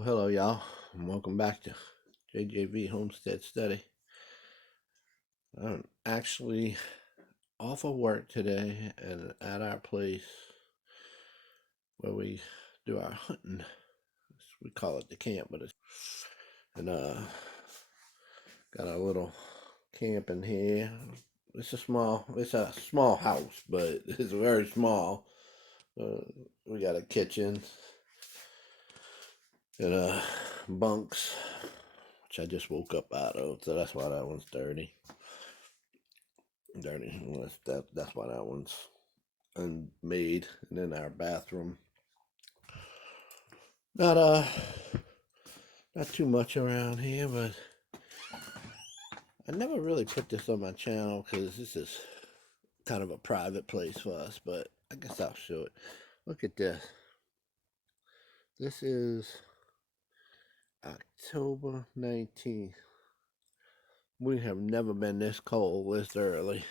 Well, hello, y'all, and welcome back to JJV Homestead Study. I'm actually off of work today and at our place where we do our hunting. We call it the camp, but it's and got a little camp in here. It's a small house, but it's very small. We got a kitchen and bunks, which I just woke up out of, so that's why that one's dirty. That's why that one's unmade. And then our bathroom. Not not too much around here, but I never really put this on my channel because this is kind of a private place for us, but I guess I'll show it. Look at this. This is October 19th. We have never been this cold this early.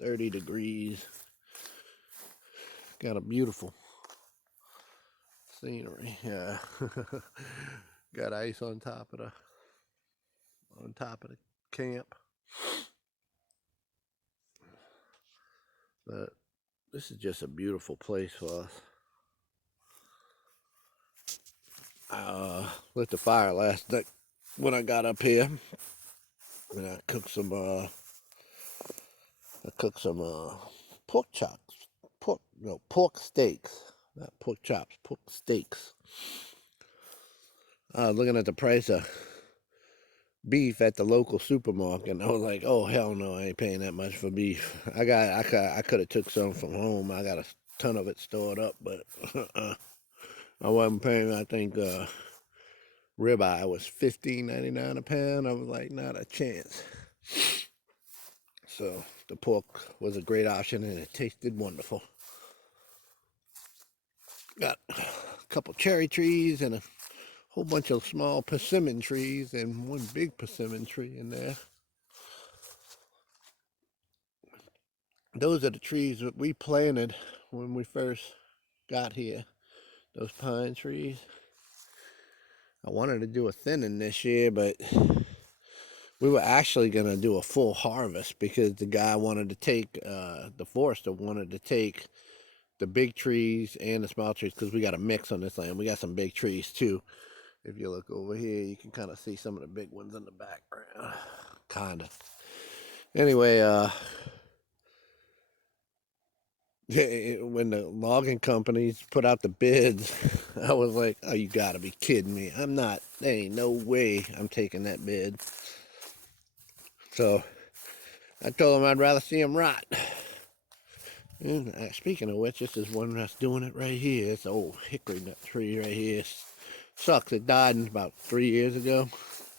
30 degrees. Got a beautiful scenery. Yeah. Got ice on top of the camp. But this is just a beautiful place for us. I lit the fire last night when I got up here, and I cooked some pork chops, pork steaks, not pork chops, pork steaks. I was looking at the price of beef at the local supermarket, and I was like, "Oh hell no, I ain't paying that much for beef." I could have took some from home. I got a ton of it stored up, but I wasn't paying. I think ribeye was $15.99 a pound. I was like, not a chance. So the pork was a great option, and it tasted wonderful. Got a couple cherry trees and a whole bunch of small persimmon trees and one big persimmon tree in there. Those are the trees that we planted when we first got here. Those pine trees. I wanted to do a thinning this year, but we were actually going to do a full harvest because the guy wanted to take, the forester wanted to take the big trees and the small trees because we got a mix on this land. We got some big trees too. If you look over here, you can kind of see some of the big ones in the background. Kind of. Anyway, when the logging companies put out the bids, I was like, oh, you gotta be kidding me. I'm not, there ain't no way I'm taking that bid. So I told them I'd rather see them rot. And speaking of which, this is one that's doing it right here. It's an old hickory nut tree right here. Sucks, it died about 3 years ago.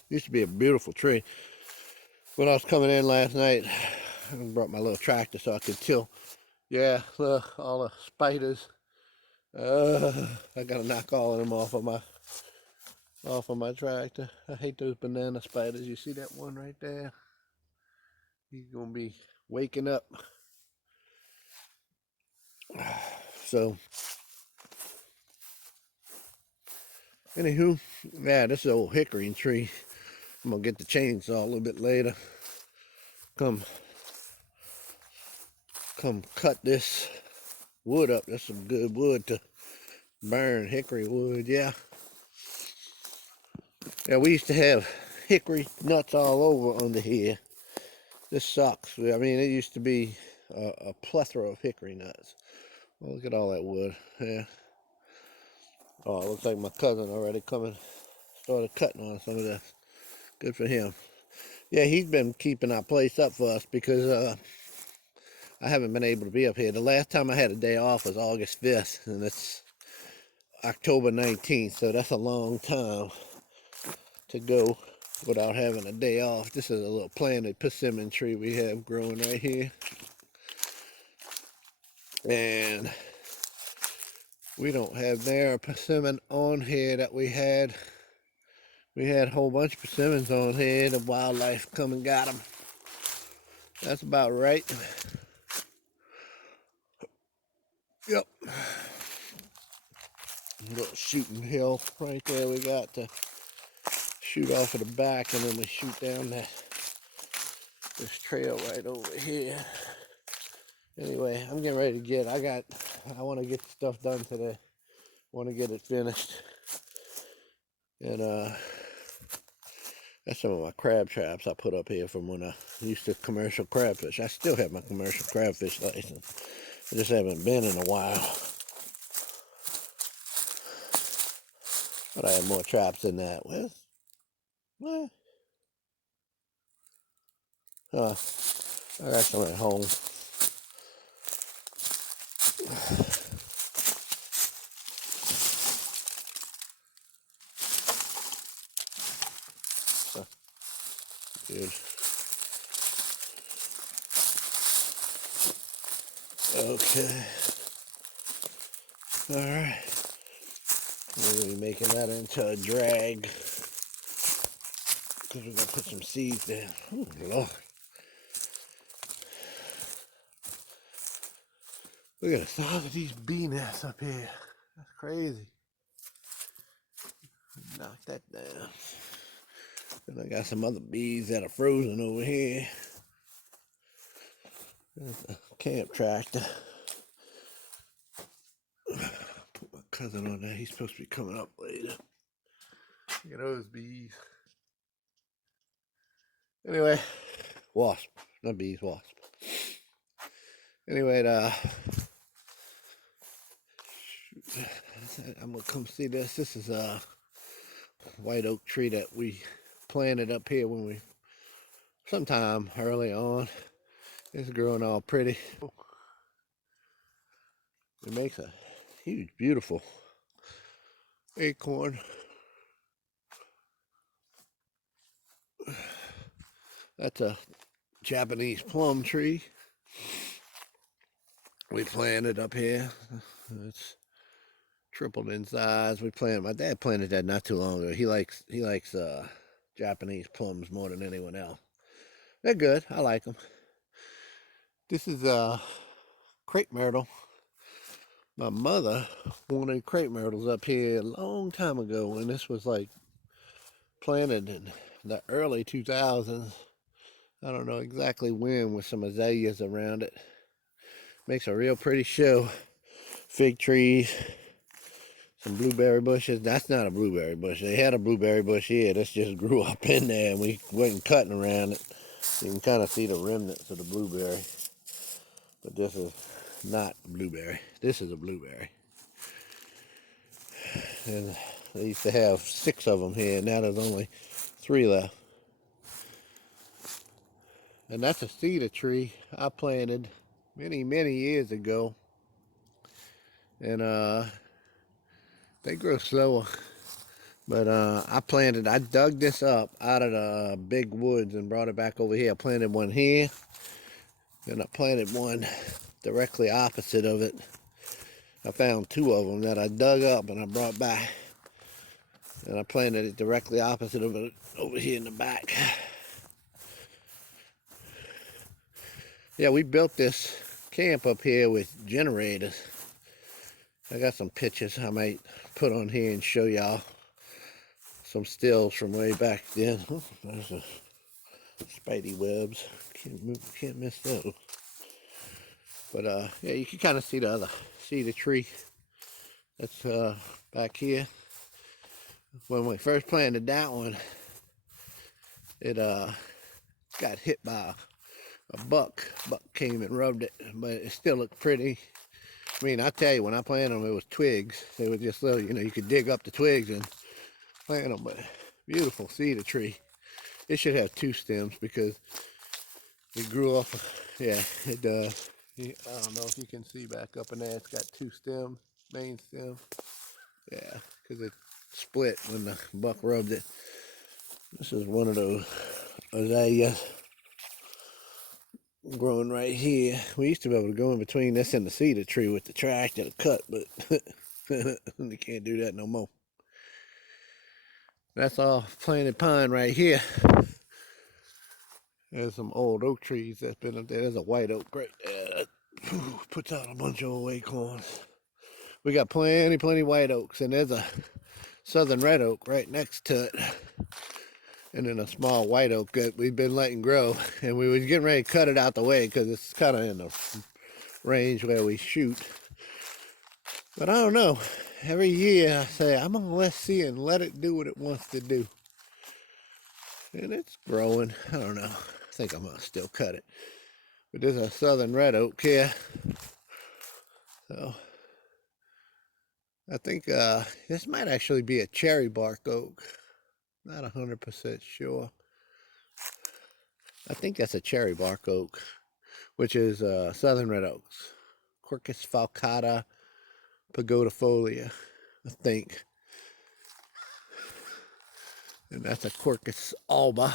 Used to be a beautiful tree. When I was coming in last night, I brought my little tractor so I could till. Yeah, look, all the spiders. I gotta knock all of them off of my tractor. I hate those banana spiders. You see that one right there? He's gonna be waking up. So, anywho, yeah, this is an old hickory tree. I'm gonna get the chainsaw a little bit later. Come cut this wood up. That's some good wood to burn, hickory wood, yeah. Yeah, we used to have hickory nuts all over under here. This sucks. I mean, it used to be a plethora of hickory nuts. Well, look at all that wood. Yeah. Oh, it looks like my cousin already started cutting on some of that. Good for him. Yeah, he's been keeping our place up for us because I haven't been able to be up here. The last time I had a day off was August 5th, and it's October 19th, so that's a long time to go without having a day off. This is a little planted persimmon tree we have growing right here. And we don't have there a persimmon on here that we had. We had a whole bunch of persimmons on here. The wildlife come and got them. That's about right. Yep. little shooting hill right there we got to shoot off of the back, and then we shoot down this trail right over here. Anyway, I'm getting ready to I want to get stuff done today. Want to get it finished. And that's some of my crab traps I put up here from when I used to commercial crabfish. I still have my commercial crabfish license. I just haven't been in a while. But I have more traps than that. Well, I got some at home. Good. Okay. All right. We're going to be making that into a drag, because we're going to put some seeds there. Oh, Lord. Look at the size of these bee nests up here. That's crazy. Knock that down. And I got some other bees that are frozen over here. There's a camp tractor. Put my cousin on there. He's supposed to be coming up later. Look at those bees. Anyway, wasp. Not bees, wasp. Anyway, I'm gonna come see this. This is a white oak tree that we planted up here sometime early on. It's growing all pretty. It makes a huge, beautiful acorn. That's a Japanese plum tree we planted up here. It's tripled in size. My dad planted that not too long ago. He likes Japanese plums more than anyone else. They're good. I like them. This is crepe myrtle. My mother wanted crepe myrtles up here a long time ago when this was like planted in the early 2000s. I don't know exactly when, with some azaleas around it. Makes a real pretty show. Fig trees, some blueberry bushes. That's not a blueberry bush. They had a blueberry bush here. This just grew up in there, and we wasn't cutting around it. You can kind of see the remnants of the blueberry. But this is not blueberry. This is a blueberry. And they used to have 6 of them here. Now there's only 3 left. And that's a cedar tree I planted many, many years ago. And they grow slower. But I dug this up out of the big woods and brought it back over here. I planted one here. And I planted one directly opposite of it. I found 2 of them that I dug up and I brought back. And I planted it directly opposite of it over here in the back. Yeah, we built this camp up here with generators. I got some pictures I might put on here and show y'all. Some stills from way back then. Oh, there's a spidey webs. Can't miss those. But yeah, you can kind of see the tree that's back here. When we first planted that one, it got hit by a buck. Buck came and rubbed it, but it still looked pretty. I mean, I tell you, when I planted them, it was twigs. They were just little, you could dig up the twigs and plant them. But beautiful cedar tree. It should have 2 stems because it grew off. Yeah, it does. I don't know if you can see back up in there. It's got 2 stems, main stem. Yeah, because it split when the buck rubbed it. This is one of those azaleas growing right here. We used to be able to go in between this and the cedar tree with the tractor to cut, but they can't do that no more. That's all planted pine right here. There's some old oak trees that's been up there. There's a white oak right there that puts out a bunch of old acorns. We got plenty white oaks, and there's a southern red oak right next to it, and then a small white oak that we've been letting grow, and we was getting ready to cut it out the way because it's kind of in the range where we shoot. But I don't know. Every year I say I'm gonna let it do what it wants to do, and it's growing. I don't know. I think I'm gonna still cut it. But there's a southern red oak here, so I think this might actually be a cherry bark oak. Not 100% sure. I think that's a cherry bark oak, which is southern red oaks. Quercus falcata pagodafolia, I think. And that's a Quercus alba,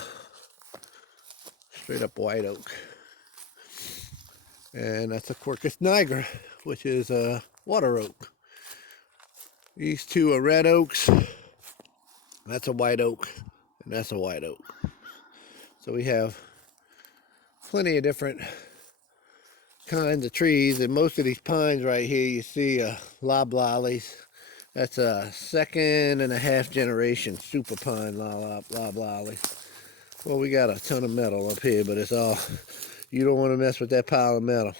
straight up white oak. And that's a Quercus nigra, which is a water oak. These two are red oaks. That's a white oak, and that's a white oak. So we have plenty of different kinds of trees, and most of these pines right here you see loblollies. That's a 2.5 generation super pine loblollies. Well, we got a ton of metal up here, but it's all, you don't want to mess with that pile of metal.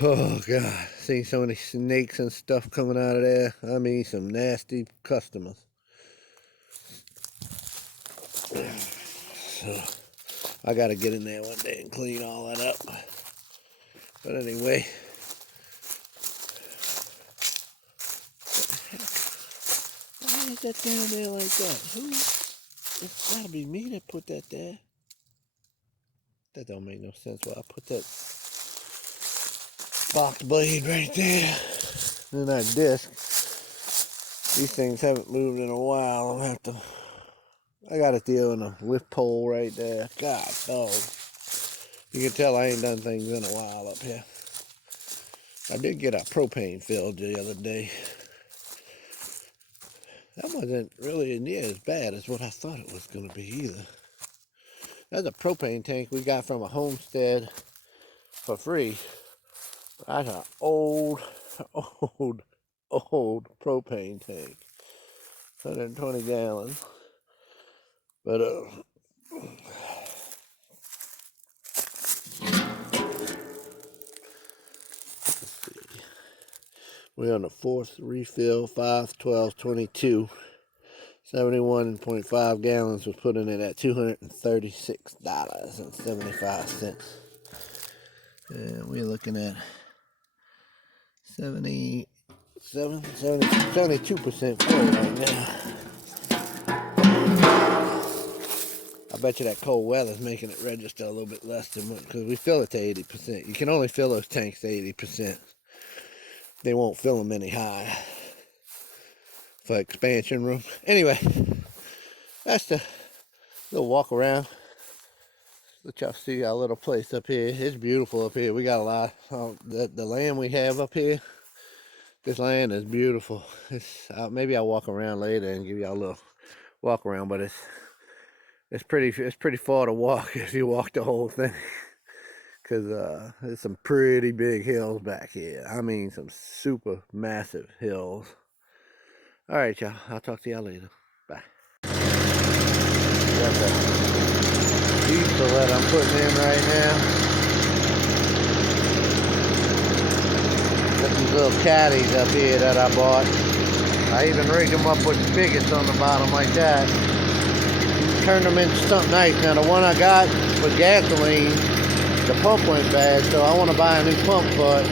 Oh God, seen so many snakes and stuff coming out of there. I mean, some nasty customers. So I gotta get in there one day and clean all that up. But anyway, why is that down there like that? It's gotta be me that put that there. That don't make no sense why I put that box blade right there. And that disc. These things haven't moved in a while. I'll have to, I got a deal in a lift pole right there. God, dog. You can tell I ain't done things in a while up here. I did get a propane filled the other day. That wasn't really near as bad as what I thought it was going to be either. That's a propane tank we got from a Homestead for free. That's an old propane tank. 120 gallons. But we're on the fourth refill, 5, 12, 22. 71.5 gallons was putting it at $236.75. And we're looking at 72% full right now. I bet you that cold weather's making it register a little bit less than what, because we fill it to 80%. You can only fill those tanks to 80%. They won't fill them any higher for expansion room. Anyway, that's the little walk around. Let y'all see our little place up here. It's beautiful up here. We got a lot. The land we have up here, this land is beautiful. Maybe I'll walk around later and give y'all a little walk around, but it's pretty far to walk if you walk the whole thing. Because there's some pretty big hills back here. I mean, some super massive hills. All right, y'all. I'll talk to y'all later. Bye. Got the diesel that I'm putting in right now. Got these little caddies up here that I bought. I even rigged them up with spigots on the bottom like that. Turned them into something nice. Now the one I got with gasoline, the pump went bad, so I want to buy a new pump for it.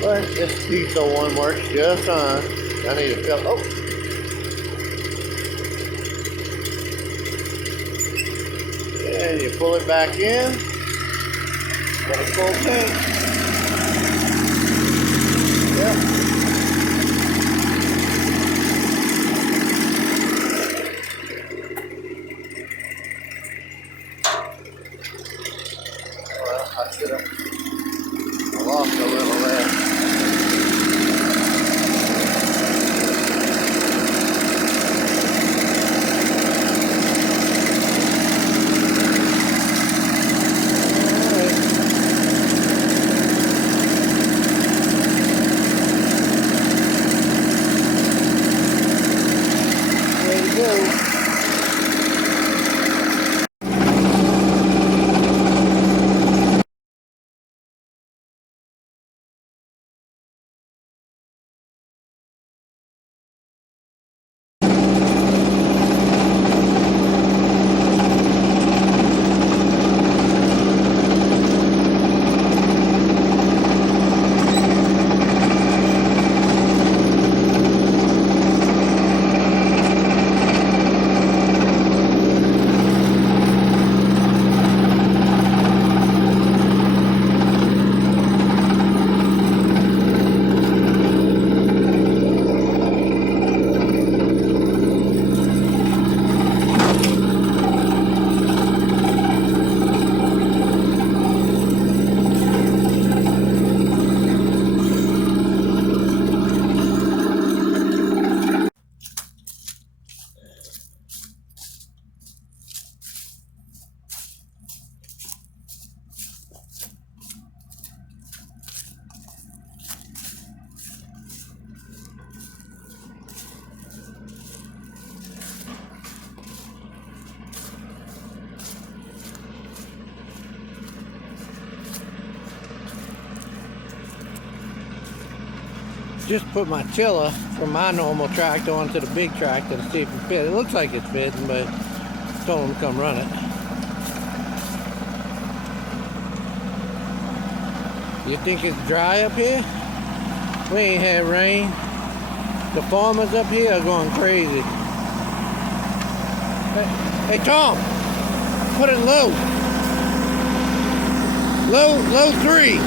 But this diesel one works just fine. I need to fill. Oh. And you pull it back in. Got a full tank. Yep. Well, I should have lost a little there. just put my tiller from my normal tractor onto the big tractor to see if it fits. It looks like it's fitting, but told him to come run it. You think it's dry up here? We ain't had rain. The farmers up here are going crazy. Hey Tom, put it low. Low 3.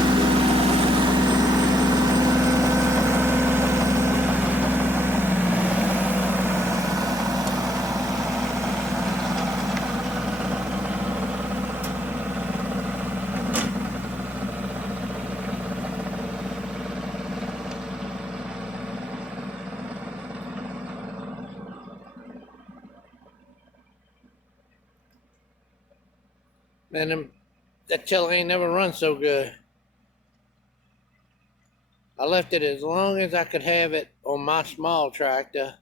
Man, that tiller ain't never run so good. I left it as long as I could have it on my small tractor,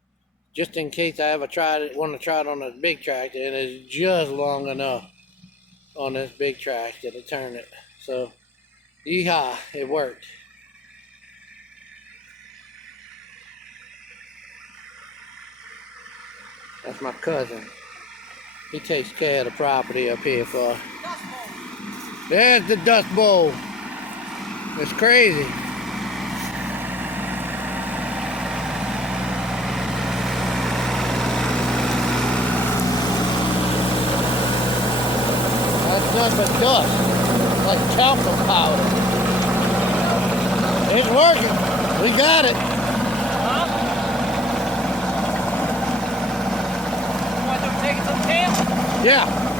just in case I ever want to try it on a big tractor, and it's just long enough on this big tractor to turn it. So, yeehaw, it worked. That's my cousin. He takes care of the property up here for us. There's the Dust Bowl. It's crazy. That's nothing but dust. Like talcum powder. It's working. We got it. Huh? You want them to take it to the camp? Yeah.